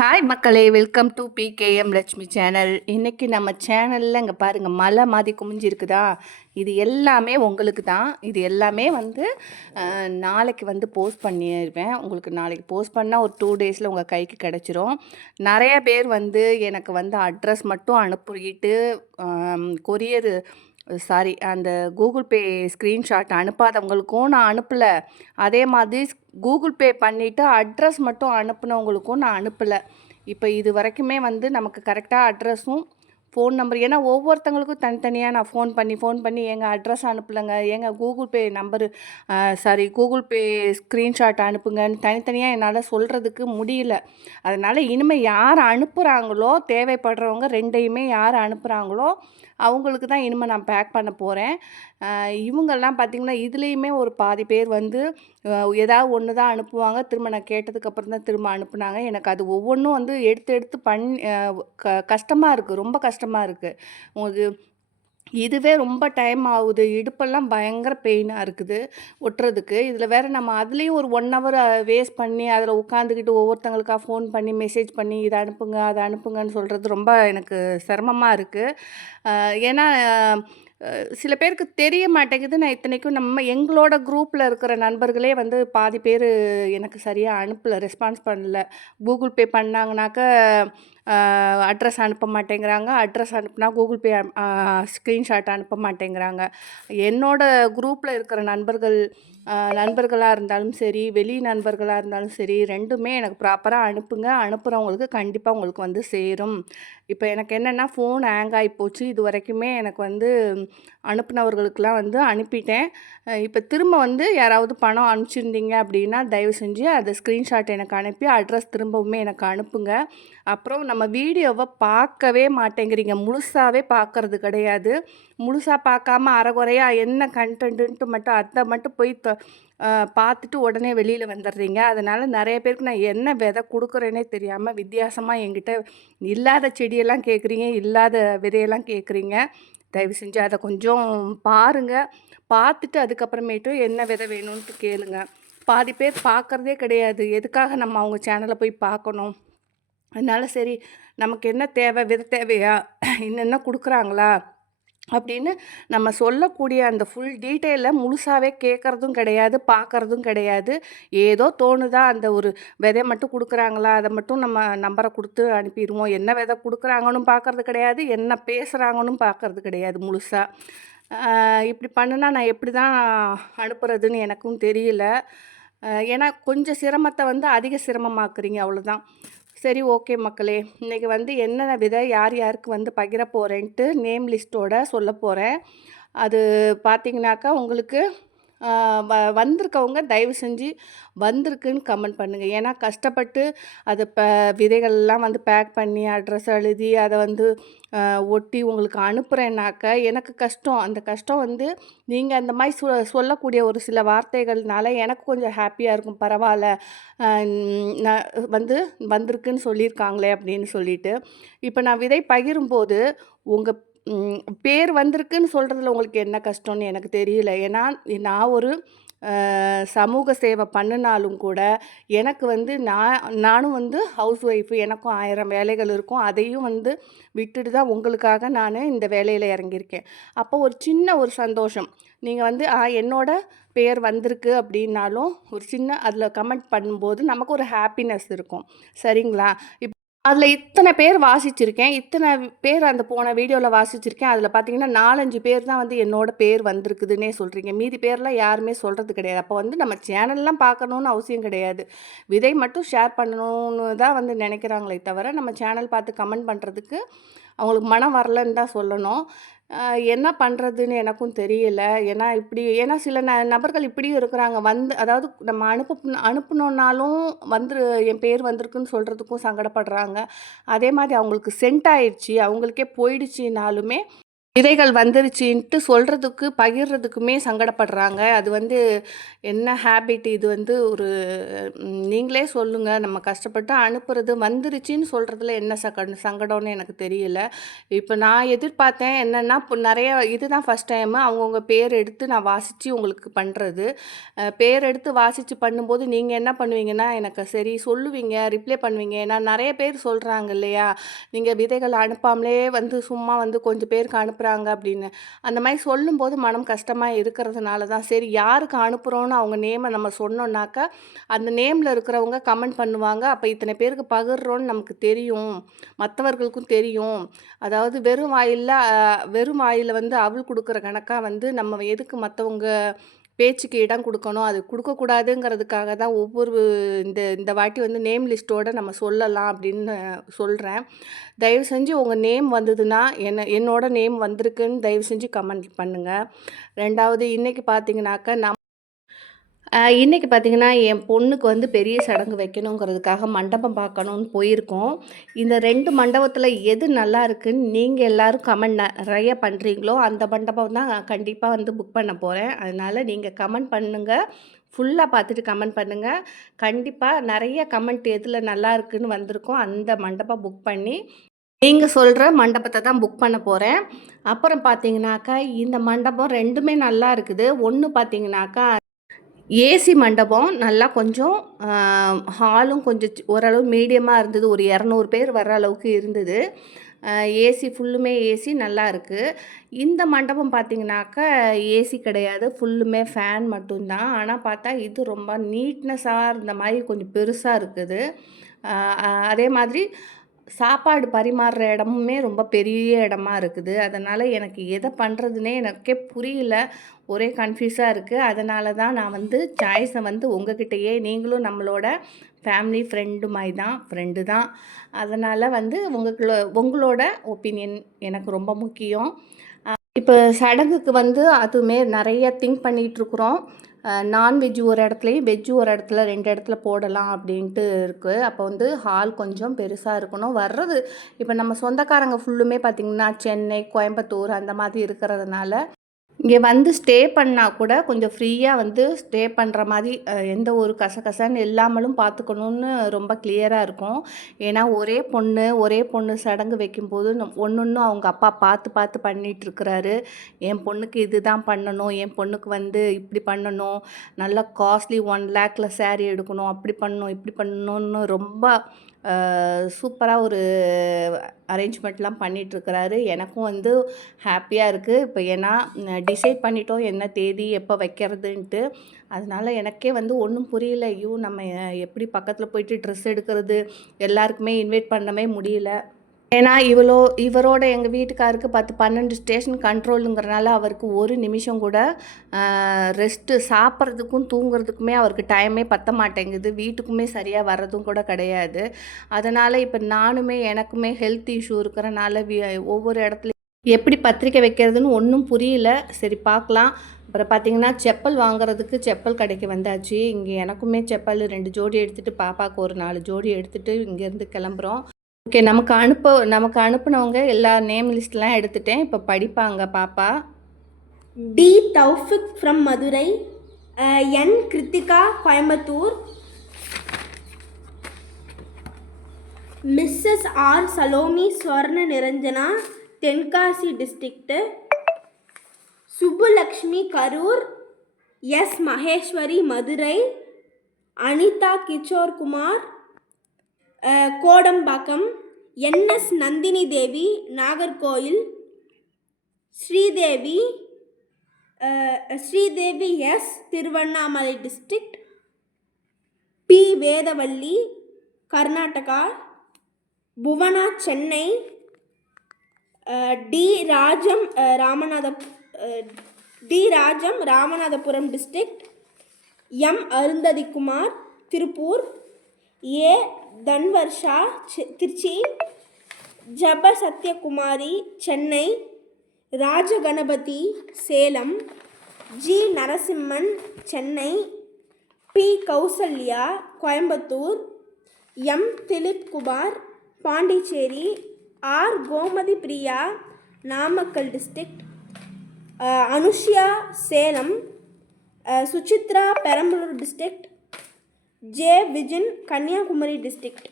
Hi மக்களே, welcome to PKM Lakshmi channel. இன்றைக்கி நம்ம சேனலில் இங்கே பாருங்கள், மலை மாதிரி குமிஞ்சிருக்குதா. இது எல்லாமே உங்களுக்கு தான். இது எல்லாமே நாளைக்கு போஸ்ட் பண்ணிடுவேன். உங்களுக்கு நாளைக்கு போஸ்ட் பண்ணால் ஒரு 2 டேஸில் உங்கள் கைக்கு கிடச்சிரும். நிறைய பேர் எனக்கு அட்ரஸ் மட்டும் அனுப்பிட்டு கொரியர் அந்த கூகுள் பே ஸ்க்ரீன்ஷாட் அனுப்பாதவங்களுக்கும் நான் அனுப்பலை. அதே மாதிரி கூகுள் பே பண்ணிவிட்டு அட்ரஸ் மட்டும் அனுப்புனவங்களுக்கும் நான் அனுப்பலை. இப்போ இது வரைக்குமே நமக்கு கரெக்டாக அட்ரஸும் ஃபோன் நம்பர், ஏன்னா ஒவ்வொருத்தங்களுக்கும் தனித்தனியாக நான் ஃபோன் பண்ணி எங்கள் அட்ரஸ் அனுப்பலைங்க, எங்கள் Google Pay number Google Pay screenshot அனுப்புங்கன்னு தனித்தனியாக என்னால் சொல்கிறதுக்கு முடியல. அதனால் இனிமேல் யார் அனுப்புகிறாங்களோ, தேவைப்படுறவங்க ரெண்டையுமே யார் அனுப்புகிறாங்களோ அவங்களுக்கு தான் இனிமேல் நான் பேக் பண்ண போகிறேன். இவங்கெல்லாம் பார்த்திங்கன்னா இதுலேயுமே ஒரு பாதி பேர் ஏதாவது ஒன்று தான் அனுப்புவாங்க. திரும்ப நான் கேட்டதுக்கப்புறம் தான் திரும்ப அனுப்புனாங்க. எனக்கு அது ஒவ்வொன்றும் எடுத்து எடுத்து கஷ்டமாக இருக்குது, ரொம்ப கஷ்டமாக இருக்குது. உங்களுக்கு இதுவே ரொம்ப டைம் ஆகுது. இடுப்பெல்லாம் பயங்கர பெயினாக இருக்குது ஒட்டுறதுக்கு. இதில் வேறு நம்ம அதுலேயும் ஒரு 1 ஹவர் வேஸ்ட் பண்ணி அதில் உட்காந்துக்கிட்டு ஒவ்வொருத்தங்களுக்காக ஃபோன் பண்ணி மெசேஜ் பண்ணி இதை அனுப்புங்க அதை அனுப்புங்கன்னு சொல்கிறது ரொம்ப எனக்கு சிரமமாக இருக்குது. ஏன்னா சில பேருக்கு தெரிய மாட்டேங்குது. நான் இத்தனைக்கும் எங்களோட குரூப்பில் இருக்கிற நண்பர்களே பாதி பேர் எனக்கு சரியாக அனுப்பலை, ரெஸ்பான்ஸ் பண்ணல. கூகுள் பே பண்ணாங்கனாக்கா அட்ரஸ் அனுப்ப மாட்டேங்கிறாங்க, அட்ரஸ் அனுப்புனா கூகுள் பே ஸ்க்ரீன்ஷாட் அனுப்ப மாட்டேங்கிறாங்க. என்னோடய குரூப்பில் இருக்கிற நண்பர்களாக இருந்தாலும் சரி, வெளி நண்பர்களாக இருந்தாலும் சரி, ரெண்டுமே எனக்கு ப்ராப்பராக அனுப்புங்க. அனுப்புகிறவங்களுக்கு கண்டிப்பாக உங்களுக்கு சேரும். இப்போ எனக்கு என்னென்னா ஃபோன் ஹேங் ஆகி போச்சு. இது வரைக்குமே எனக்கு அனுப்புனவர்களுக்கெலாம் அனுப்பிட்டேன். இப்போ திரும்ப யாராவது பணம் அனுப்பிச்சிருந்தீங்க அப்படின்னா தயவு செஞ்சு அதை ஸ்க்ரீன்ஷாட் எனக்கு அனுப்பி அட்ரஸ் திரும்பவுமே எனக்கு அனுப்புங்க. அப்புறம் நம்ம வீடியோவை பார்க்கவே மாட்டேங்கிறீங்க, முழுசாகவே பார்க்கறது கிடையாது. முழுசாக பார்க்காம அரைகுறையாக என்ன கண்டென்ட்டு மட்டும் அதை மட்டும் போய் பார்த்துட்டு உடனே வெளியில் வந்துடுறீங்க. அதனால் நிறைய பேருக்கு நான் என்ன விதை கொடுக்குறேனே தெரியாமல் வித்தியாசமாக என்கிட்ட இல்லாத செடியெல்லாம் கேட்குறீங்க, இல்லாத விதையெல்லாம் கேட்குறீங்க. தயவு செஞ்சு அதை கொஞ்சம் பாருங்கள். பார்த்துட்டு அதுக்கப்புறமேட்டு என்ன விதை வேணும்ன்ட்டு கேளுங்க. பாதி பேர் பார்க்குறதே கிடையாது. எதுக்காக நம்ம அவங்க சேனலை போய் பார்க்கணும்? அதனால் சரி, நமக்கு என்ன தேவை, விதை தேவையா, என்னென்ன கொடுக்குறாங்களா அப்படின்னு நம்ம சொல்லக்கூடிய அந்த ஃபுல் டீட்டெயிலை முழுசாகவே கேட்குறதும் கிடையாது, பார்க்குறதும் கிடையாது. ஏதோ தோணுதா அந்த ஒரு விதை மட்டும் கொடுக்குறாங்களா, அதை மட்டும் நம்ம நம்பரை கொடுத்து அனுப்பிடுவோம். என்ன விதை கொடுக்குறாங்கன்னு பார்க்குறது கிடையாது, என்ன பேசுகிறாங்கன்னு பார்க்குறது கிடையாது முழுசாக. இப்படி பண்ணுனா நான் எப்படி தான் அனுப்புறதுன்னு எனக்கும் தெரியல. ஏன்னா கொஞ்சம் சிரமத்தை அதிக சிரமமாக்குறீங்க, அவ்வளோதான். சரி, ஓகே மக்களே, இன்றைக்கி என்னென்ன விதை யார் யாருக்கு பகிர போகிறேன்ட்டு நேம் லிஸ்ட்டோட சொல்ல போகிறேன். அது பார்த்திங்கனாக்கா உங்களுக்கு வந்திருக்கவங்க தயவு செஞ்சு வந்திருக்குன்னு கமெண்ட் பண்ணுங்கள். ஏன்னா கஷ்டப்பட்டு அதை விதைகள்லாம் பேக் பண்ணி அட்ரஸ் எழுதி அதை ஒட்டி உங்களுக்கு அனுப்புகிறேன்னாக்க எனக்கு கஷ்டம். அந்த கஷ்டம் நீங்கள் அந்த மாதிரி சொல்லக்கூடிய ஒரு சில வார்த்தைகள்னால எனக்கு கொஞ்சம் ஹாப்பியாக இருக்கும். பரவாயில்ல, நான் வந்திருக்குன்னு சொல்லியிருக்காங்களே அப்படின்னு சொல்லிட்டு. இப்போ நான் விதை பகிரும்போது உங்கள் பேர் வந்திருக்குன்னு சொல்கிறதுல உங்களுக்கு என்ன கஷ்டம்னு எனக்கு தெரியல. ஏன்னா நான் ஒரு சமூக சேவை பண்ணினாலும் கூட எனக்கு நானும் ஹவுஸ் ஒய்ஃபு, எனக்கும் 1000 வேலைகள் இருக்கும். அதையும் விட்டுட்டு தான் உங்களுக்காக நான் இந்த வேலையில் இறங்கியிருக்கேன். அப்போ ஒரு சின்ன ஒரு சந்தோஷம். நீங்கள் என்னோட பேர் வந்திருக்கு அப்படின்னாலும் ஒரு சின்ன அதில் கமெண்ட் பண்ணும்போது நமக்கு ஒரு ஹாப்பினஸ் இருக்கும். சரிங்களா? அதில் இத்தனை பேர் வாசிச்சிருக்கேன், இத்தனை பேர் அந்த போன வீடியோவில் வாசிச்சிருக்கேன். அதில் பார்த்தீங்கன்னா 4, 5 பேர் தான் என்னோட பேர் வந்திருக்குதுன்னே சொல்கிறீங்க. மீதி பேர்லாம் யாருமே சொல்கிறது கிடையாது. அப்போ நம்ம சேனல்லாம் பார்க்கணுன்னு அவசியம் கிடையாது. விதை மட்டும் ஷேர் பண்ணணுன்னு தான் நினைக்கிறாங்களே தவிர நம்ம சேனல் பார்த்து கமெண்ட் பண்ணுறதுக்கு அவங்களுக்கு மனம் வரலன்னு தான் சொல்லணும். என்ன பண்ணுறதுன்னு எனக்கும் தெரியல. ஏன்னா சில நபர்கள் இப்படியும் இருக்கிறாங்க. அதாவது நம்ம அனுப்புனோன்னாலும் என் பேர் வந்திருக்குன்னு சொல்கிறதுக்கும் சங்கடப்படுறாங்க. அதே மாதிரி அவங்களுக்கு சென்ட் ஆயிடுச்சு, அவங்களுக்கே போயிடுச்சுனாலுமே விதைகள் வந்துருச்சுன்ட்டு சொல்கிறதுக்கு பகிர்றதுக்குமே சங்கடப்படுறாங்க. அது வந்து என்ன ஹேபிட் இது வந்து ஒரு நீங்களே சொல்லுங்கள். நம்ம கஷ்டப்பட்டு அனுப்புறது வந்துருச்சுன்னு சொல்கிறதுல என்ன சங்கடம்னு எனக்கு தெரியல. இப்போ நான் எதிர்பார்த்தேன் என்னென்னா, இப்போ நிறைய இதுதான் ஃபஸ்ட் டைமு அவங்கவுங்க பேர் எடுத்து நான் வாசித்து உங்களுக்கு பண்ணுறது. பேர் எடுத்து வாசித்து பண்ணும்போது நீங்கள் என்ன பண்ணுவீங்கன்னா, எனக்கு சரி சொல்லுவீங்க, ரிப்ளை பண்ணுவீங்க. ஏன்னா நிறைய பேர் சொல்கிறாங்க இல்லையா, நீங்கள் விதைகள் அனுப்பாமலே வந்து சும்மா வந்து கொஞ்சம் பேருக்கு அனுப்புகிறாங்க அப்படின்னு. அந்த மாதிரி சொல்லும்போது மனம் கஷ்டமாக இருக்கிறதுனால தான் சரி யாருக்கு அனுப்புகிறோன்னு அவங்க நேமை நம்ம சொன்னோன்னாக்கா அந்த நேமில் இருக்கிறவங்க கமெண்ட் பண்ணுவாங்க. அப்போ இத்தனை பேருக்கு பகிர்றோன்னு நமக்கு தெரியும், மற்றவர்களுக்கும் தெரியும். அதாவது வெறும் வாயில் வந்து அவள் கொடுக்குற கணக்காக வந்து நம்ம எதுக்கு மற்றவங்க பேச்சுக்கு இடம் கொடுக்கணும், அது கொடுக்கக்கூடாதுங்கிறதுக்காக தான் ஒவ்வொரு இந்த இந்த வாட்டி வந்து நேம் லிஸ்ட்டோடு நம்ம சொல்லலாம் அப்படின்னு சொல்கிறேன். தயவு செஞ்சு உங்கள் நேம் வந்ததுன்னா என்னோட நேம் வந்திருக்குன்னு தயவு செஞ்சு கமெண்ட் பண்ணுங்கள். 2வது இன்றைக்கி பார்த்திங்கன்னா என் பொண்ணுக்கு வந்து பெரிய சடங்கு வைக்கணுங்கிறதுக்காக மண்டபம் பார்க்கணுன்னு போயிருக்கோம். இந்த 2 மண்டபத்தில் எது நல்லா இருக்குன்னு நீங்கள் எல்லோரும் கமெண்ட் நிறைய பண்ணுறீங்களோ அந்த மண்டபம் தான் நான் கண்டிப்பாக வந்து புக் பண்ண போகிறேன். அதனால் நீங்கள் கமெண்ட் பண்ணுங்கள், ஃபுல்லாக பார்த்துட்டு கமெண்ட் பண்ணுங்கள். கண்டிப்பாக நிறைய கமெண்ட் எதில் நல்லா இருக்குன்னு வந்திருக்கோம் அந்த மண்டபம் புக் பண்ணி நீங்கள் சொல்கிற மண்டபத்தை தான் புக் பண்ண போகிறேன். அப்புறம் பார்த்தீங்கன்னாக்கா இந்த மண்டபம் 2மே நல்லா இருக்குது. ஒன்று பார்த்தீங்கன்னாக்கா ஏசி மண்டபம் நல்லா கொஞ்சம் ஹாலும் கொஞ்சம் ஓரளவு மீடியமாக இருந்தது. ஒரு 200 பேர் வர்ற அளவுக்கு இருந்தது. ஏசி ஃபுல்லுமே ஏசி நல்லா இருக்குது. இந்த மண்டபம் பார்த்திங்கனாக்கா ஏசி கிடையாது, ஃபுல்லுமே ஃபேன் மட்டும்தான். ஆனால் பார்த்தா இது ரொம்ப நீட்னஸாக இருந்த மாதிரி கொஞ்சம் பெருசாக இருக்குது. அதே மாதிரி சாப்பாடு பரிமாறுற இடமுமே ரொம்ப பெரிய இடமா இருக்குது. அதனால் எனக்கு எதை பண்ணுறதுனே எனக்கே புரியல, ஒரே கன்ஃப்யூஸாக இருக்குது. அதனால தான் நான் வந்து சாய்ஸை வந்து உங்ககிட்டயே, நீங்களும் நம்மளோட ஃபேமிலி ஃப்ரெண்டு தான். அதனால் வந்து உங்களோட ஒப்பீனியன் எனக்கு ரொம்ப முக்கியம். இப்போ சடங்குக்கு வந்து அதுவுமே நிறைய திங்க் பண்ணிகிட்ருக்குறோம். நான்வெஜ் ஒரு இடத்துலையும் வெஜ்ஜு ஒரு இடத்துல 2 இடத்துல போடலாம் அப்படின்ட்டு இருக்குது. அப்போ வந்து ஹால் கொஞ்சம் பெருசாக இருக்கணும். வர்றது இப்போ நம்ம சொந்தக்காரங்க ஃபுல்லுமே பார்த்திங்கன்னா சென்னை, கோயம்புத்தூர் அந்த மாதிரி இருக்கிறதுனால இங்கே வந்து ஸ்டே பண்ணால் கூட கொஞ்சம் ஃப்ரீயாக வந்து ஸ்டே பண்ணுற மாதிரி எந்த ஒரு கசகசன்னு இல்லாமலும் பார்த்துக்கணுன்னு ரொம்ப கிளியராக இருக்கும். ஏன்னா ஒரே பொண்ணு சடங்கு வைக்கும்போது ஒன்று அவங்க அப்பா பார்த்து பண்ணிகிட்ருக்கிறாரு. என் பொண்ணுக்கு இது தான் பண்ணணும், என் பொண்ணுக்கு வந்து இப்படி பண்ணணும், நல்லா காஸ்ட்லி 1 லேக்கில் சேரீ எடுக்கணும், அப்படி பண்ணணும் இப்படி பண்ணணுன்னு ரொம்ப சூப்பராக ஒரு அரேஞ்ச்மெண்ட்லாம் பண்ணிகிட்ருக்கிறாரு. எனக்கும் வந்து ஹாப்பியாக இருக்குது. இப்போ ஏன்னா டிசைட் பண்ணிட்டோம் என்ன தேதி எப்போ வைக்கிறதுன்ட்டு. அதனால் எனக்கே வந்து ஒன்றும் புரியல. ஐயோ நம்ம எப்படி பக்கத்தில் போயிட்டு ட்ரெஸ் எடுக்கிறது, எல்லாருக்குமே இன்வைட் பண்ணவே முடியல. ஏன்னா இவரோட எங்கள் வீட்டுக்காருக்கு 10-12 ஸ்டேஷன் கண்ட்ரோலுங்கிறனால அவருக்கு ஒரு நிமிஷம் கூட ரெஸ்ட்டு சாப்பிட்றதுக்கும் தூங்குறதுக்குமே அவருக்கு டைமே பத்த மாட்டேங்குது. வீட்டுக்குமே சரியாக வர்றதும் கூட கிடையாது. அதனால் இப்போ எனக்குமே ஹெல்த் இஷ்யூ இருக்கிறனால ஒவ்வொரு இடத்துலையும் எப்படி பத்திரிக்கை வைக்கிறதுன்னு ஒன்றும் புரியல. சரி பார்க்கலாம். அப்புறம் பார்த்திங்கன்னா செப்பல் வாங்குறதுக்கு செப்பல் கடைக்கு வந்தாச்சு. இங்கே எனக்குமே செப்பல் 2 ஜோடி எடுத்துகிட்டு பாப்பாவுக்கு ஒரு 4 ஜோடி எடுத்துகிட்டு இங்கேருந்து கிளம்புறோம். ஓகே, நமக்கு அனுப்புனவங்க எல்லா நேம் லிஸ்ட்லாம் எடுத்துட்டேன். இப்போ படிப்பாங்க பாப்பா. T Taufiq from Madurai, N Krithika Coimbatore, Mrs R Salomi Swarna Niranjana Tenkasi district, Subbulakshmi Karur, S Maheswari Madurai, Anitha Kishorkumar Kodambakkam, NS Nandini Devi Nagercoil, Sridevi S Tiruvannamalai district, P Vedavalli Karnataka, Bhuvana Chennai, T Rajam Ramanathapuram district, M Arundhathikumar Tiruppur, A Thanvarsha Trichy, ஜப Sathyakumari Chennai, Rajaganapathi Salem, G Narasimhan Chennai, P Kausalya Coimbatore, M Dileep Kumar Pondicherry, R Gomathi Priya Namakkal district. Anushiya Salem. Suchitra Perambalur district. J Vijin Kanyakumari district.